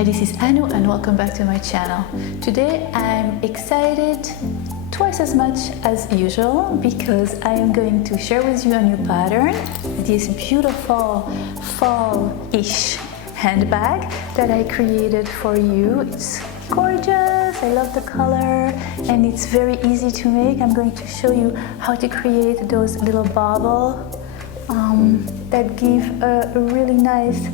Hi, this is Anu and welcome back to my channel. Today I'm excited twice as much as usual because I am going to share with you a new pattern, this beautiful fall-ish handbag that I created for you. It's gorgeous, I love the color, and it's very easy to make. I'm going to show you how to create those little bubbles that give a really nice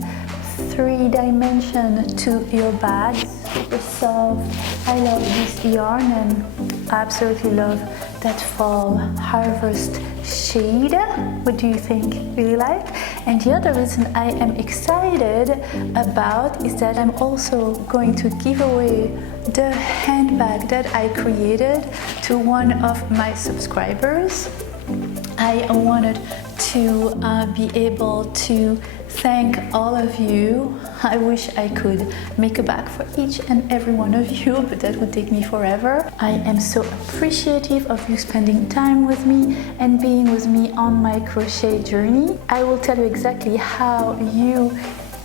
3-dimension to your bag. Super soft. I love this yarn and absolutely love that fall harvest shade. What do you think? Really like? And the other reason I am excited about is that I'm also going to give away the handbag that I created to one of my subscribers. I wanted to be able to thank all of you. I wish I could make a bag for each and every one of you, but that would take me forever. I am so appreciative of you spending time with me and being with me on my crochet journey. I will tell you exactly how you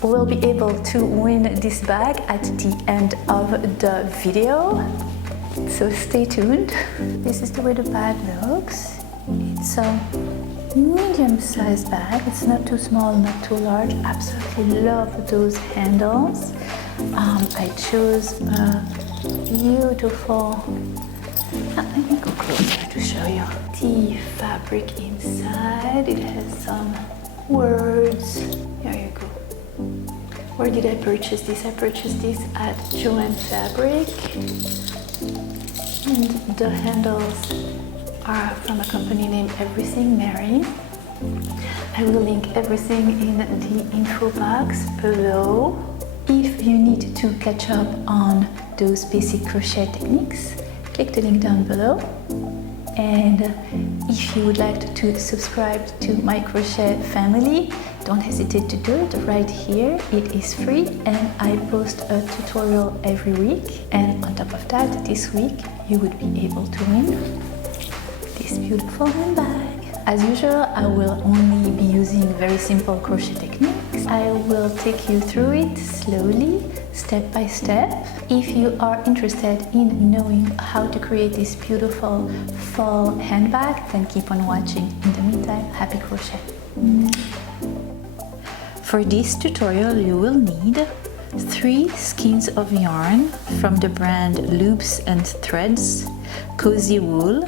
will be able to win this bag at the end of the video, so stay tuned. This is the way the bag looks. It's a medium-sized bag. It's not too small, not too large. Absolutely love those handles. I chose a beautiful, let me go closer to show you the fabric inside. It has some words. There you go. Where did I purchase this? I purchased this at Joann Fabric, and the handles are from a company named Everything Mary. I will link everything in the info box below. If you need to catch up on those basic crochet techniques, click the link down below. And if you would like to subscribe to my crochet family, don't hesitate to do it right here. It is free and I post a tutorial every week. And on top of that, this week you would be able to win this beautiful handbag. As usual, I will only be using very simple crochet techniques. I will take you through it slowly, step by step. If you are interested in knowing how to create this beautiful fall handbag, then keep on watching. In the meantime, happy crochet. For this tutorial, you will need 3 skeins of yarn from the brand Loops and Threads, Cozy Wool,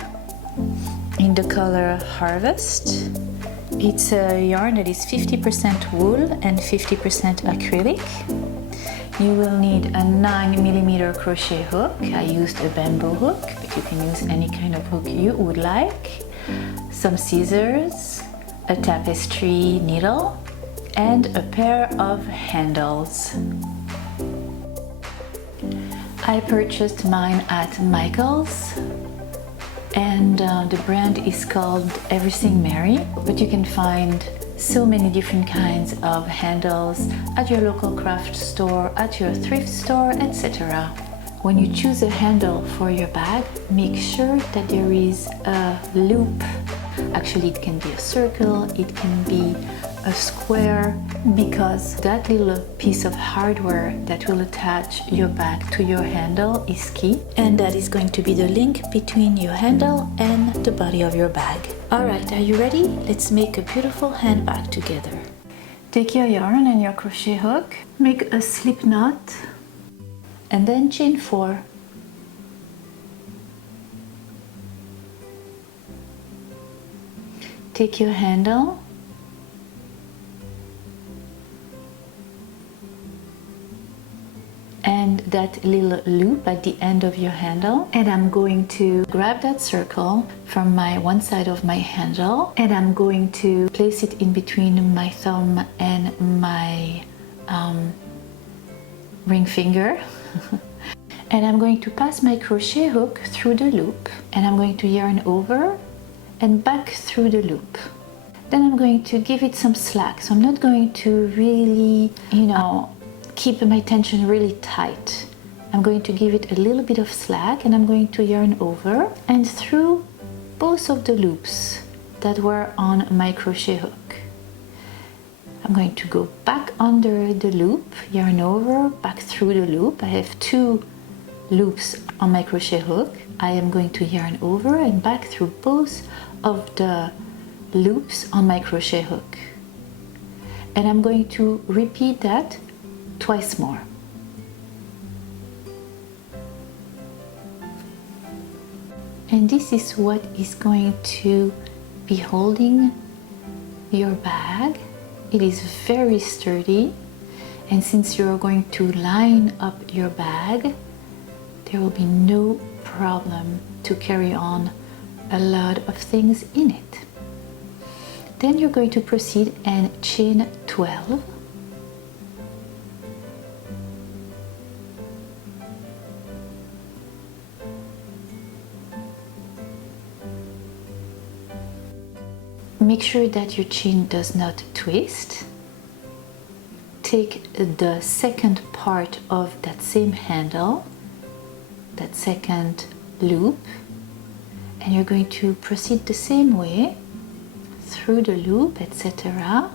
in the color Harvest. It's a yarn that is 50% wool and 50% acrylic. You will need a 9mm crochet hook. I used a bamboo hook, but you can use any kind of hook you would like. Some scissors, a tapestry needle, and a pair of handles. I purchased mine at Michael's, and the brand is called Everything Mary, but you can find so many different kinds of handles at your local craft store, at your thrift store, etc. When you choose a handle for your bag, make sure that there is a loop. Actually, it can be a circle, it can be a square, because that little piece of hardware that will attach your bag to your handle is key, and that is going to be the link between your handle and the body of your bag. Alright, are you ready? Let's make a beautiful handbag together. Take your yarn and your crochet hook, make a slip knot, and then chain 4. Take your handle and that little loop at the end of your handle, and I'm going to grab that circle from one side of my handle, and I'm going to place it in between my thumb and my ring finger. And I'm going to pass my crochet hook through the loop, and I'm going to yarn over and back through the loop. Then I'm going to give it some slack, so I'm not going to really, keep my tension really tight. I'm going to give it a little bit of slack, and I'm going to yarn over and through both of the loops that were on my crochet hook. I'm going to go back under the loop, yarn over, back through the loop. I have 2 loops on my crochet hook. I am going to yarn over and back through both of the loops on my crochet hook. And I'm going to repeat that twice more. And this is what is going to be holding your bag. It is very sturdy, and since you're going to line up your bag, there will be no problem to carry on a lot of things in it. Then you're going to proceed and chain 12. Make sure that your chain does not twist. Take the second part of that same handle, that second loop, and you're going to proceed the same way through the loop, etc.,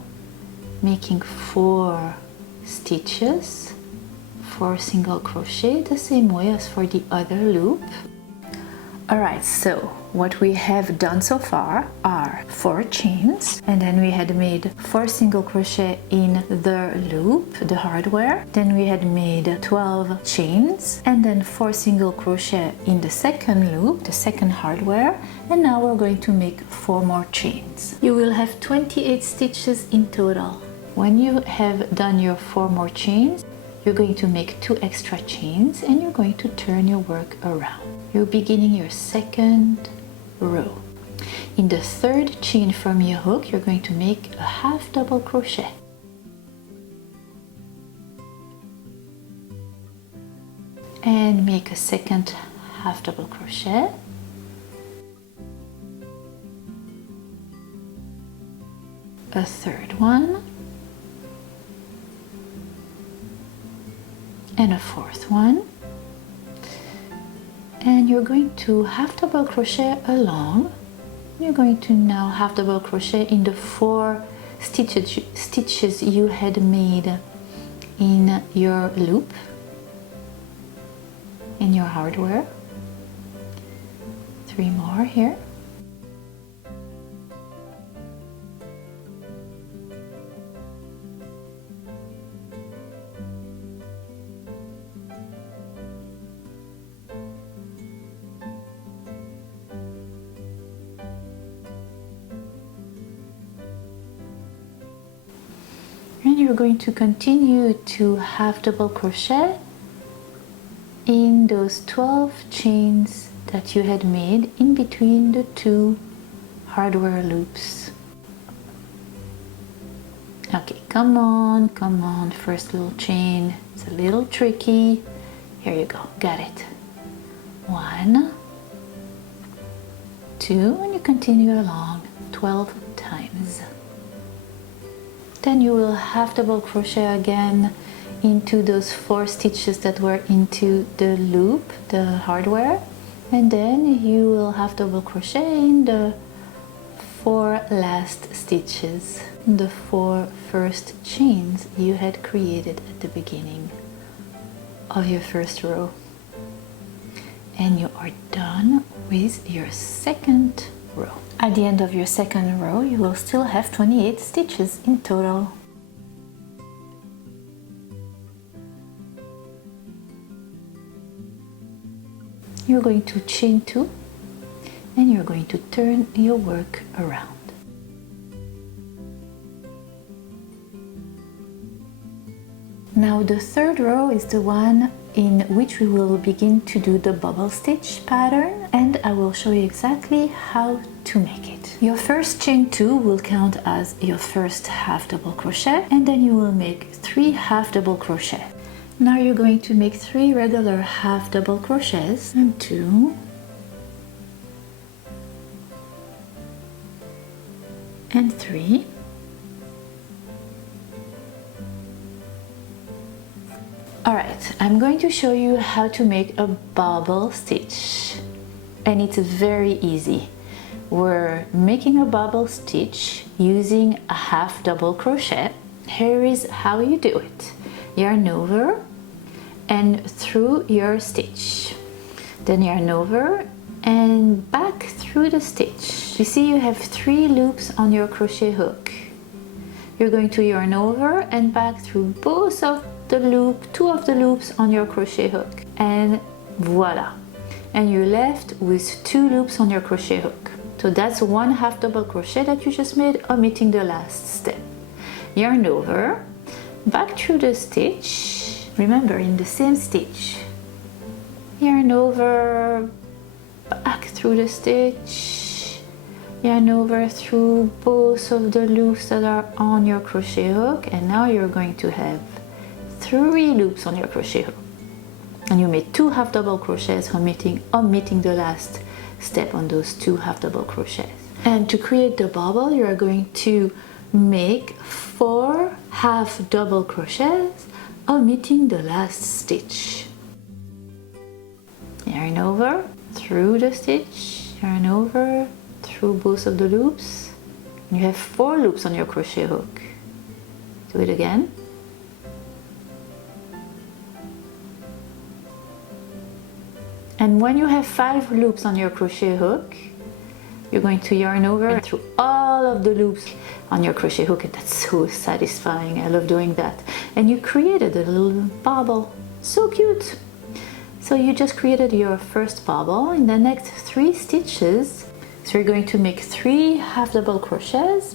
making 4 stitches, 4 single crochet, the same way as for the other loop. Alright, so what we have done so far are 4 chains, and then we had made 4 single crochet in the loop, the hardware. Then we had made 12 chains, and then 4 single crochet in the second loop, the second hardware, and now we're going to make 4 more chains. You will have 28 stitches in total. When you have done your 4 more chains, you're going to make 2 extra chains, and you're going to turn your work around. You're beginning your second row. In the third chain from your hook, you're going to make a half double crochet. And make a second half double crochet. A third one. And a fourth one. And you're going to half double crochet along. You're going to now half double crochet in the 4 stitches you had made in your loop, in your hardware. 3 more here. And you're going to continue to half double crochet in those 12 chains that you had made in between the 2 hardware loops. Okay, come on, first little chain. It's a little tricky. Here you go, got it. 1, 2, and you continue along 12 times. Then you will half double crochet again into those 4 stitches that were into the loop, the hardware, and then you will half double crochet in the 4 last stitches, the 4 first chains you had created at the beginning of your first row. And you are done with your second row. At the end of your second row, you will still have 28 stitches in total. You're going to chain 2 and you're going to turn your work around. Now the third row is the one in which we will begin to do the bubble stitch pattern, and I will show you exactly how to make it. Your first chain 2 will count as your first half double crochet, and then you will make 3 half double crochet. Now you're going to make 3 regular half double crochets, and 2, and 3, Alright, I'm going to show you how to make a bubble stitch, and it's very easy. We're making a bubble stitch using a half double crochet, Here is how you do it. Yarn over and through your stitch, then yarn over and back through the stitch. You see you have 3 loops on your crochet hook. You're going to yarn over and back through both of the loop, 2 of the loops on your crochet hook, and voila, and you're left with 2 loops on your crochet hook. So that's 1 half double crochet that you just made, omitting the last step. Yarn over, back through the stitch, remember in the same stitch, yarn over, back through the stitch, yarn over through both of the loops that are on your crochet hook, and now you're going to have 3 loops on your crochet hook, and you made 2 half double crochets, omitting the last step on those 2 half double crochets. And to create the bubble, you are going to make 4 half double crochets, omitting the last stitch. Yarn over through the stitch, yarn over through both of the loops, and you have 4 loops on your crochet hook. Do it again. And when you have 5 loops on your crochet hook, you're going to yarn over through all of the loops on your crochet hook, and that's so satisfying. I love doing that. And you created a little bubble. So cute! So you just created your first bubble. In the next 3 stitches, so you're going to make 3 half double crochets,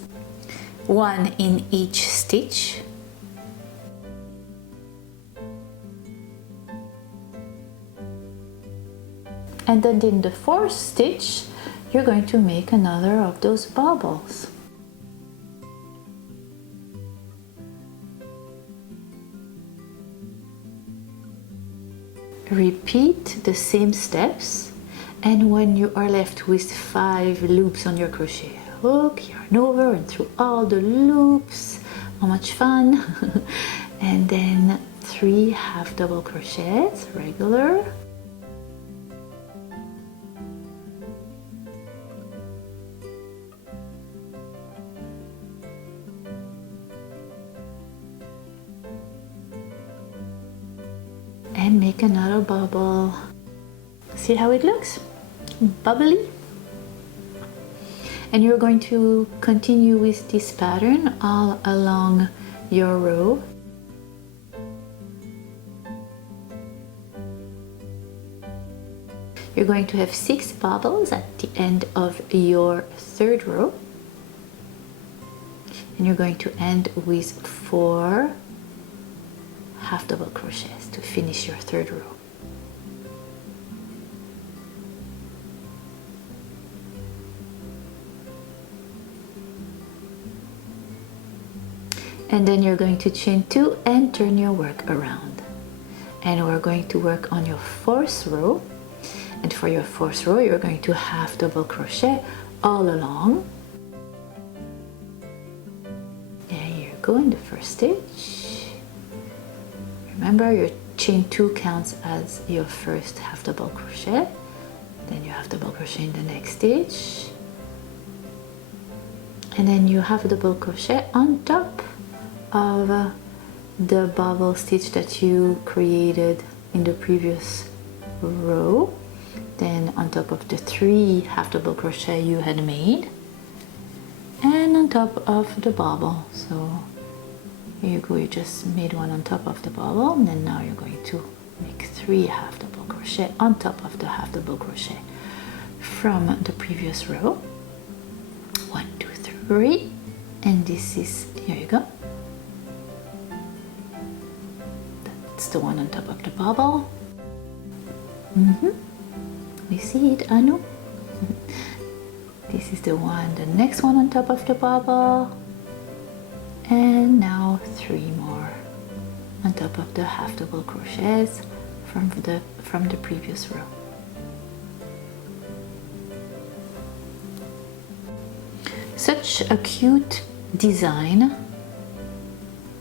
1 in each stitch. And then in the 4th stitch, you're going to make another of those bubbles. Repeat the same steps, and when you are left with 5 loops on your crochet hook, yarn over and through all the loops. How much fun! And then 3 half double crochets, regular. And make another bubble. See how it looks? Bubbly. And you're going to continue with this pattern all along your row. You're going to have 6 bubbles at the end of your 3rd row. And you're going to end with 4 half double crochets to finish your 3rd row. And then you're going to chain 2 and turn your work around. And we're going to work on your 4th row. And for your 4th row, you're going to half double crochet all along. There you go in the 1st stitch. Remember, your chain 2 counts as your first half double crochet, then you half double crochet in the next stitch, and then you half double crochet on top of the bubble stitch that you created in the previous row, then on top of the 3 half double crochet you had made, and on top of the bubble. So here you go, you just made 1 on top of the bubble, and then now you're going to make 3 half double crochet on top of the half double crochet from the previous row. 1, 2, 3, and this is, here you go, that's the one on top of the bubble. We see it, Anu. This is the one, the next one on top of the bubble. And now 3 more on top of the half double crochets from the previous row. Such a cute design.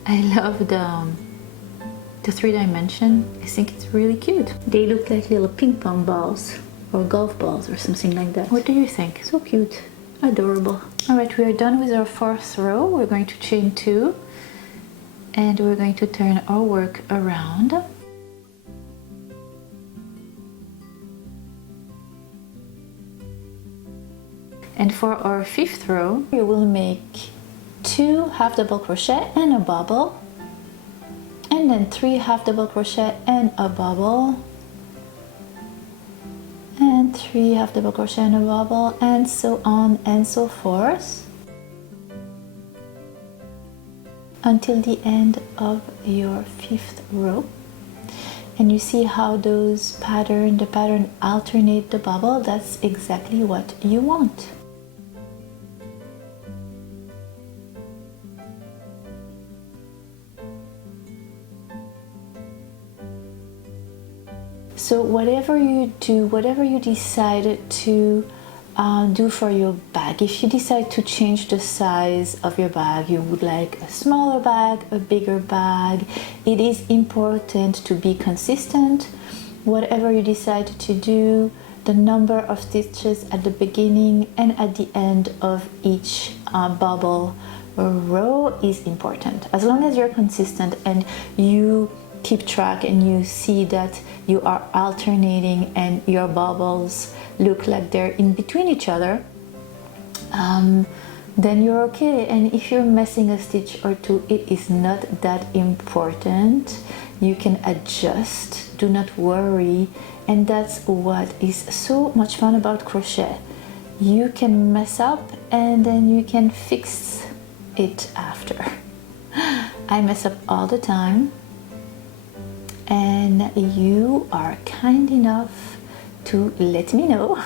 I love the 3-dimension. I think it's really cute. They look like little ping pong balls or golf balls or something like that. What do you think? So cute. Adorable. Alright, we are done with our 4th row. We're going to chain 2 and we're going to turn our work around. And for our 5th row, we will make 2 half double crochet and a bubble, and then 3 half double crochet and a bubble, and 3 half double crochet and a bubble, and so on and so forth until the end of your 5th row. And you see how the pattern alternate the bubble. That's exactly what you want. So whatever you do, whatever you decide to do for your bag, if you decide to change the size of your bag, you would like a smaller bag, a bigger bag, it is important to be consistent. Whatever you decide to do, the number of stitches at the beginning and at the end of each bubble row is important. As long as you're consistent and you keep track and you see that you are alternating and your bubbles look like they're in between each other, then you're okay. And if you're missing a stitch or two, it is not that important. You can adjust, do not worry. And that's what is so much fun about crochet. You can mess up and then you can fix it after. I mess up all the time, and you are kind enough to let me know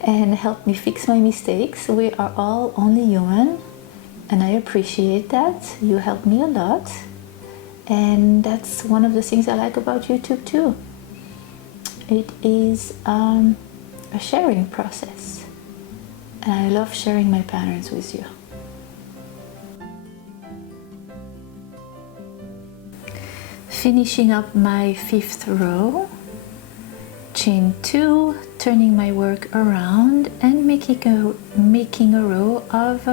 and help me fix my mistakes. We are all only human, and I appreciate that. You help me a lot, and that's one of the things I like about YouTube too. It is a sharing process, and I love sharing my patterns with you. Finishing up my 5th row, chain 2, turning my work around and making a row of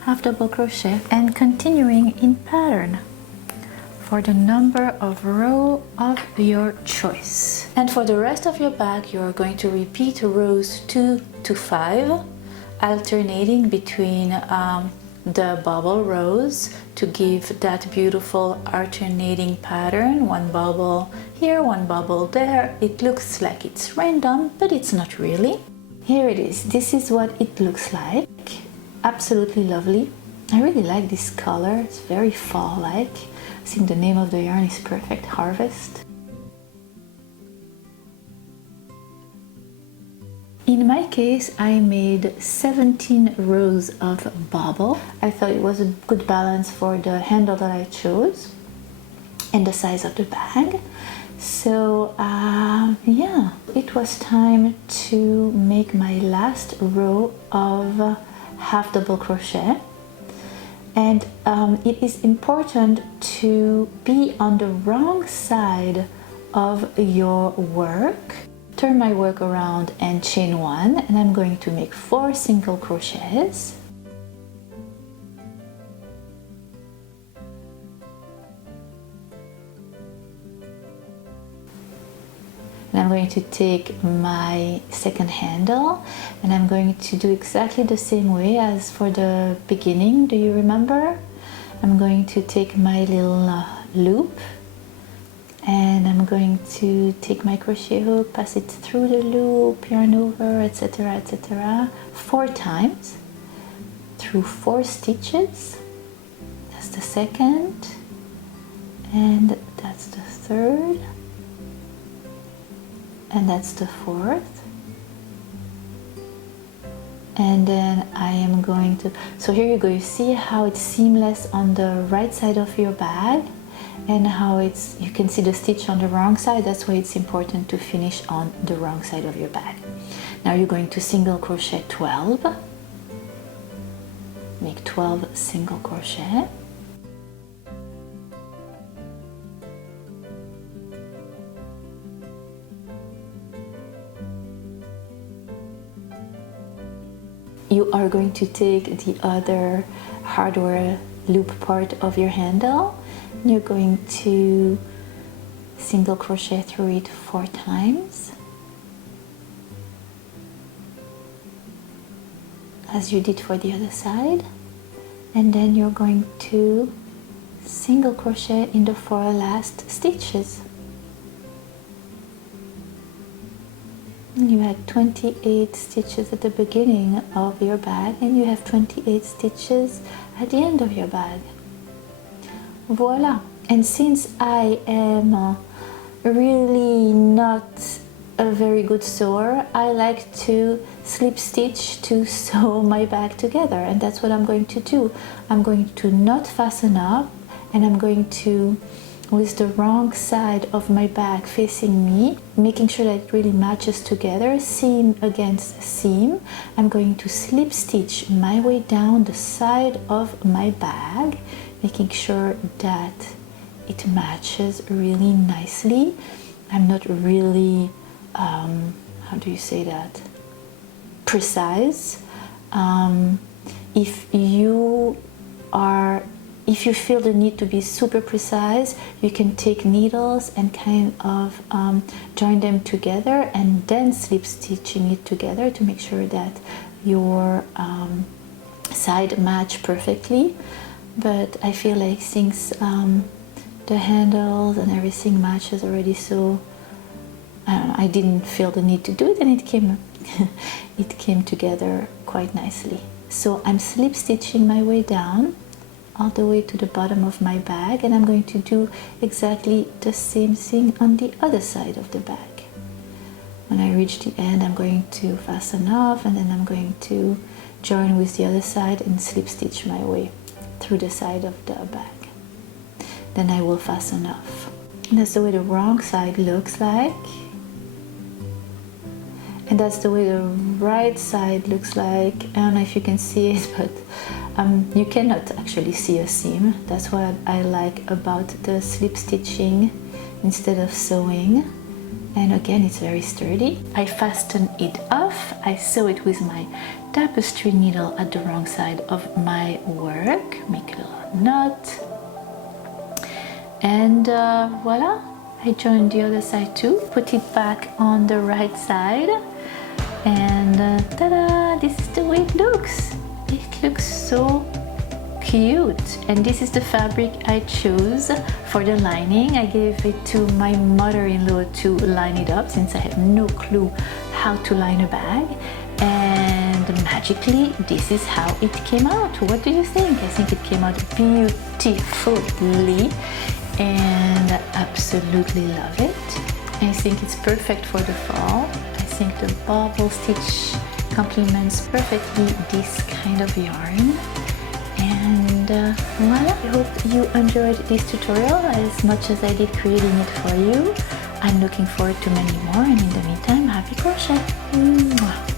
half double crochet and continuing in pattern for the number of row of your choice. And for the rest of your bag, you are going to repeat rows 2 to 5, alternating between the bubble rows to give that beautiful alternating pattern. One bubble here, one bubble there. It looks like it's random, but it's not really. Here it is. This is what it looks like. Absolutely lovely. I really like this color. It's very fall-like. I think the name of the yarn is Perfect Harvest. In my case, I made 17 rows of bubble. I thought it was a good balance for the handle that I chose and the size of the bag. So yeah, it was time to make my last row of half double crochet. And it is important to be on the wrong side of your work. Turn my work around and chain 1, and I'm going to make 4 single crochets. And I'm going to take my second handle and I'm going to do exactly the same way as for the beginning. Do you remember? I'm going to take my little loop, and I'm going to take my crochet hook, pass it through the loop, yarn over, etc., 4 times through 4 stitches. That's the second, and that's the third, and that's the fourth. And then I am going to, so here you go, you see how it's seamless on the right side of your bag, and how it's, you can see the stitch on the wrong side. That's why it's important to finish on the wrong side of your bag. Now you're going to single crochet 12, make 12 single crochet, you are going to take the other hardware loop part of your handle. You're going to single crochet through it 4 times, as you did for the other side, and then you're going to single crochet in the 4 last stitches. You had 28 stitches at the beginning of your bag, and you have 28 stitches at the end of your bag. Voila! And since I am really not a very good sewer, I like to slip stitch to sew my bag together, and that's what I'm going to do. I'm going to not fasten up, and I'm going to, with the wrong side of my bag facing me, making sure that it really matches together, seam against seam, I'm going to slip stitch my way down the side of my bag, making sure that it matches really nicely. I'm not really, how do you say that, precise. If you feel the need to be super precise, you can take needles and kind of join them together and then slip stitching it together to make sure that your side match perfectly. But I feel like since the handles and everything matches already, so I didn't feel the need to do it, and it came together quite nicely. So I'm slip stitching my way down all the way to the bottom of my bag, and I'm going to do exactly the same thing on the other side of the bag. When I reach the end, I'm going to fasten off, and then I'm going to join with the other side and slip stitch my way through the side of the bag. Then I will fasten off. And that's the way the wrong side looks like, and that's the way the right side looks like. I don't know if you can see it, but you cannot actually see a seam. That's what I like about the slip stitching instead of sewing. And again, it's very sturdy. I fasten it off. I sew it with my tapestry needle at the wrong side of my work. Make a little knot. And voila, I joined the other side too. Put it back on the right side. And ta-da! This is the way it looks. It looks so cute. And this is the fabric I chose for the lining. I gave it to my mother-in-law to line it up, since I have no clue how to line a bag. And magically, this is how it came out. What do you think? I think it came out beautifully, and I absolutely love it. I think it's perfect for the fall. I think the bobble stitch complements perfectly this kind of yarn. And voila! I hope you enjoyed this tutorial as much as I did creating it for you. I'm looking forward to many more, and in the meantime, happy crochet! Mwah.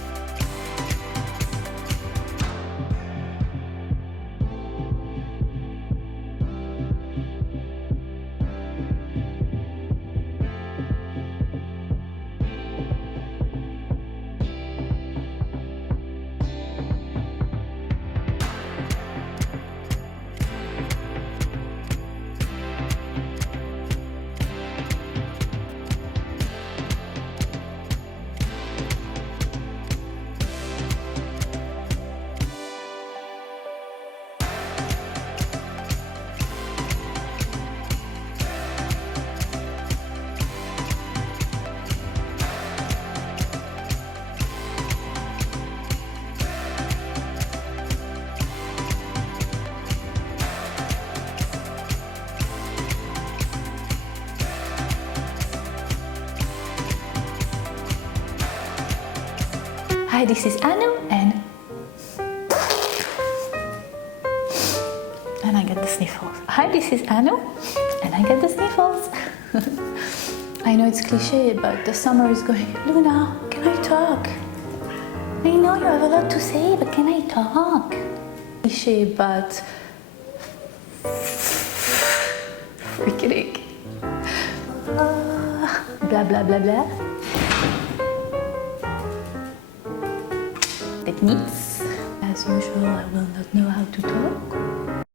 Hi, this is Annoo, and I get the sniffles. Hi, this is Annoo, and I get the sniffles. I know it's cliche, but the summer is going. Luna, can I talk? I know you have a lot to say, but can I talk? Cliche, but freaking blah blah blah blah. Techniques. As usual, I will not know how to talk.